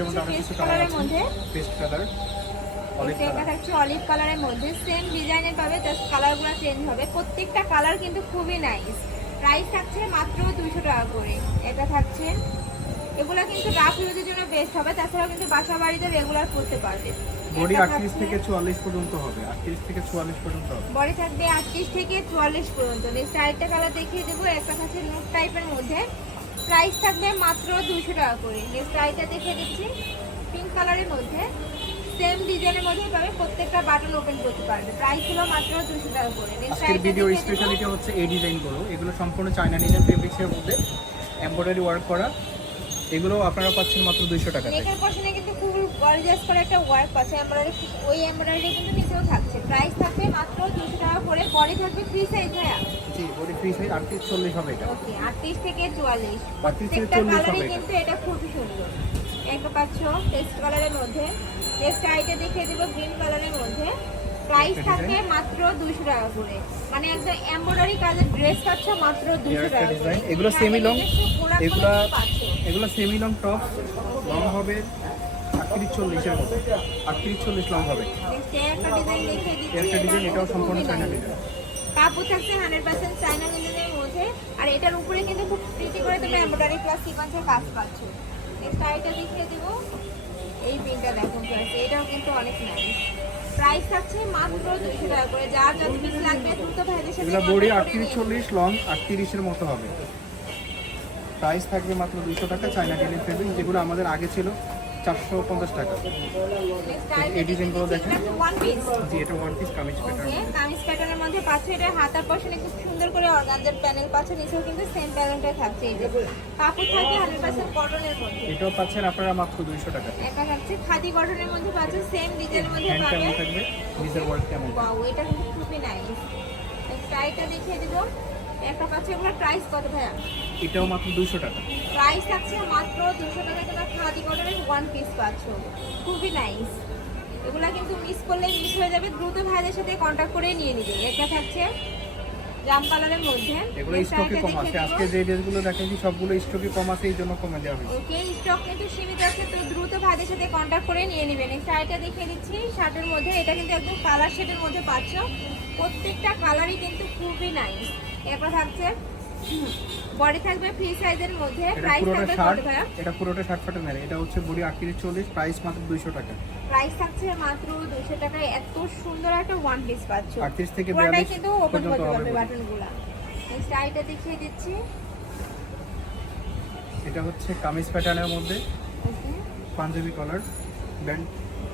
যেমন পেস্ট কালারের মধ্যে? পেস্ট কালার এটা থাকছে অলিভ কালারের মধ্যে। সেম ডিজাইনের পাবে জাস্ট কালারগুলো চেঞ্জ হবে। প্রত্যেকটা কালার কিন্তু খুবই নাইস প্রাইস থাকছে মাত্র দুশো টাকা করে। এটা থাকছে। এগুলো কিন্তু রাফ ইউজের জন্য বেস্ট হবে। তাছাড়াও কিন্তু বাসা বাড়িতে রেগুলার করতে পারবে। বডি থেকে চুয়াল্লিশ পর্যন্ত হবে। আটত্রিশ থেকে চুয়াল্লিশ পর্যন্ত হবে। বডি থাকবে আটত্রিশ থেকে চুয়াল্লিশ পর্যন্ত। নেক্সট আরেকটা কালার দেখিয়ে দেবো। একটা থাকছে নোট টাইপের মধ্যে। প্রাইস থাকবে মাত্র দুশো টাকা করে। নেক্সট প্রাইসটা দেখে দিচ্ছি পিঙ্ক কালারের মধ্যে। সেম ডিজাইনের মধ্যে পাবে প্রত্যেকটা বাটন ওপেন করতে পারবে। প্রাইস হলো মাত্র দুশো টাকা করে। আজকের ভিডিও স্পেশালিটি হচ্ছে এই ডিজাইনগুলো এগুলো সম্পূর্ণ চায়না ডিজাইন ফেব্রিক্সের মধ্যে এমব্রয়ডারি ওয়ার্ক করা। এগুলো আপনারা পাচ্ছেন মাত্র দুইশো টাকাতে নেকের পশনে কিন্তু খুব গর্জিয়াস করে একটা ওয়ার্ক আছে এমব্রয়ডারি ওই এমব্রয়ডারি কিন্তু নিচেও থাকছে। প্রাইস থাকবে মাত্র দুশো টাকা করে বডি থাকবে ফ্রি সাইজ ভাইয়া। জি বডি ফ্রি সাইজ আটত্রিশ চল্লিশ হবে এটা। ওকে আটত্রিশ থেকে চুয়াল্লিশ। 38 থেকে প্রত্যেকটা 40 কালারই হবে। কিন্তু এটা খুবই সুন্দর। একটা পাচ্ছ টেস্ট কালারের মধ্যে। টেস্ট আইটে দেখিয়ে দেবো গ্রিন কালারের মধ্যে। প্রাইস একটা থাকবে মাত্র দুশো টাকা করে। মানে একদম এমব্রয়ডারি কাজের ড্রেস পাচ্ছ মাত্র দুশো একটা টাকা এগুলো সেমি লং এগুলা এগুলো সেমি লং টপ লং হবে আটত্রিশ চল্লিশের মতো। আটত্রিশ চল্লিশ লং হবে। একটা ডিজাইন এটাও সম্পূর্ণ চায়না nice। ডিজাইন কাপড় থাকছে হান্ড্রেড পার্সেন্ট চাইনা লিনেনের মধ্যে। আর এটার উপরে কিন্তু খুব প্রিটি করে তুমি এমব্রয়ডারি প্লাস সিকোয়েন্সের কাজ পাচ্ছ। নেক্সট আইটা দেখিয়ে দেব। এই প্রিন্টটা দেখুন প্রাইস এটাও কিন্তু অনেক নাইস প্রাইস থাকছে মাত্র দুশো টাকা করে। যার যত পিস লাগবে দ্রুত ভাইদের সাথে বডি আটত্রিশ। চল্লিশ লং আটত্রিশের মতো হবে। প্রাইস থাকবে মাত্র দুশো টাকা চায়না ডেলিং ফেব্রিক যেগুলো আমাদের আগে ছিল চারশো পঞ্চাশ টাকা। এই ডিজাইনগুলো দেখেন। এটা। জি এটা one piece kameez pattern kameez প্যাটার্নের মধ্যে পাচ্ছে এটা হাতার পশনে খুব সুন্দর করে অর্গানজার প্যানেল পাচ্ছে নিচেও কিন্তু সেম প্যাটার্নটা থাকছে এই যে। কাপড় থাকে হান্ড্রেড পার্সেন্ট কটনের মধ্যে। এটাও পাচ্ছেন আপনারা মাত্র দুইশো টাকা। একটা থাকছে খাদি কটনের মধ্যে পাচ্ছে সেম ডিজাইনের মধ্যে হ্যান্ড কেমন পাবে। থাকবে নিজের ওয়ার্ক কেমন এটা কিন্তু খুবই নাইস প্রাইসটা দেখিয়ে দিব একটা পাচ্ছে এগুলোর প্রাইস কত ভাইয়া? এটাও মাত্র দুইশো টাকা। প্রাইস থাকছে মাত্র দুশো টাকা তোমরা খাদি কটনের ওয়ান পিস পাচ্ছ। খুবই নাইস এগুলা কিন্তু মিস করলে মিস হয়ে যাবে দ্রুত ভাইদের সাথে কন্ট্যাক্ট করে নিয়ে নিবে। একটা থাকছে জাম কালারের মধ্যে। এগুলো স্টকে কম আছে। আজকে যে ড্রেসগুলো দেখাচ্ছি সবগুলো স্টকে কম আছে এই জন্য কমে দেওয়া হয়েছে। ওকে স্টক কিন্তু সীমিত আছে তো দ্রুত ভাইদের সাথে কন্ট্যাক্ট করে নিয়ে নেবেন এই শাড়িটা দেখিয়ে দিচ্ছি শার্টের মধ্যে। এটা কিন্তু একদম কালার শেডের মধ্যে পাচ্ছ। প্রত্যেকটা কালারই কিন্তু খুবই নাইস এরপর থাকছে বডি থাকবে ফ্রি সাইজের মধ্যে প্রাইস থাকবে কত ভাইয়া? এটা পুরোটা শার্ট ফাটা মেরে এটা হচ্ছে বডি আটত্রিশ চল্লিশ প্রাইস মাত্র দুইশো টাকা। প্রাইস থাকছে মাত্র 200 টাকায় এত সুন্দর একটা ওয়ান পিস পাচ্ছ। 38 থেকে পুরোটাই 42 কিন্তু ওপেন করতে পারবে বাটনগুলো নেক্সট আইটা দেখিয়ে দিচ্ছি। এটা হচ্ছে কামিজ প্যাটার্নের মধ্যে Punjabi collar band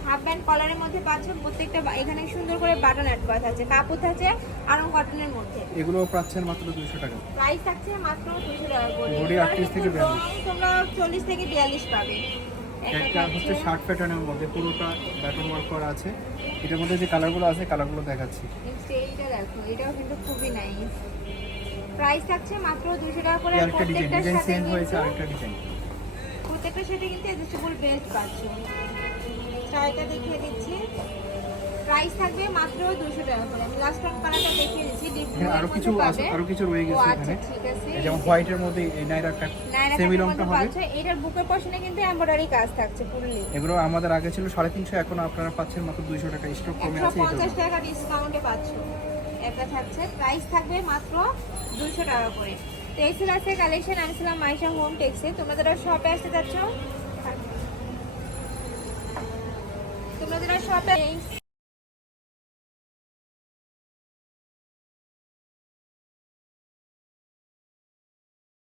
half band কলারের মধ্যে পাচ্ছ প্রত্যেকটা এখানে সুন্দর করে বাটন অ্যাড করা থাকছে। কাপড় থাকছে আরং কটনের মধ্যে। এগুলো পাচ্ছেন মাত্র দুইশো টাকা। প্রাইস থাকছে মাত্র 200 টাকা করে। Body 38 থেকে কিন্তু রং তোমরা 40 থেকে 42 পাবে। একটা হচ্ছে শার্ট প্যাটার্নের মধ্যে পুরোটা ব্যাটন ওয়ার্ক করা আছে। এটার মধ্যে যে কালারগুলো আছে কালারগুলো দেখাচ্ছি। এইটা দেখো এটাও কিন্তু খুবই নাইস প্রাইস থাকছে মাত্র 200 টাকা করে। ডিজাইন সাথে হয়েছে কিন্তু আরেকটা ডিজাইন প্রত্যেকটার সাথে কিন্তু অ্যাডজাস্টেবল বেল্ট পাচ্ছ। শাড়িটা দেখিয়ে দিচ্ছি। প্রাইস থাকবে মাত্র 200 টাকা করে। আমি লাস্ট টাইম কালারটা দেখিয়ে দিচ্ছি ডিপ আরও কিছু আছে আরও কিছু রয়ে ও গেছে আচ্ছা এখানে ঠিক আছে। এই যেমন হোয়াইটের মধ্যে এই নাইরাটা সেমি লংটা হবে। এটার বুকের পশনে কিন্তু এমব্রয়ডারি কাজ থাকছে ফুললি এগুলো আমাদের আগে ছিল সাড়ে তিনশো এখন আপনারা পাচ্ছেন মাত্র দুইশো টাকা। স্টক কমে আছে এই জন্য। পঞ্চাশ টাকা ডিসকাউন্টে পাচ্ছ। একটা থাকছে। প্রাইস থাকবে মাত্র দুশো টাকা করে। টেক্সেল আছে কালেকশন আমি ছিলাম মাইশা হোম টেক্সে। তোমরা যারা শপে আসতে চাচ্ছ তোমরা যারা শপে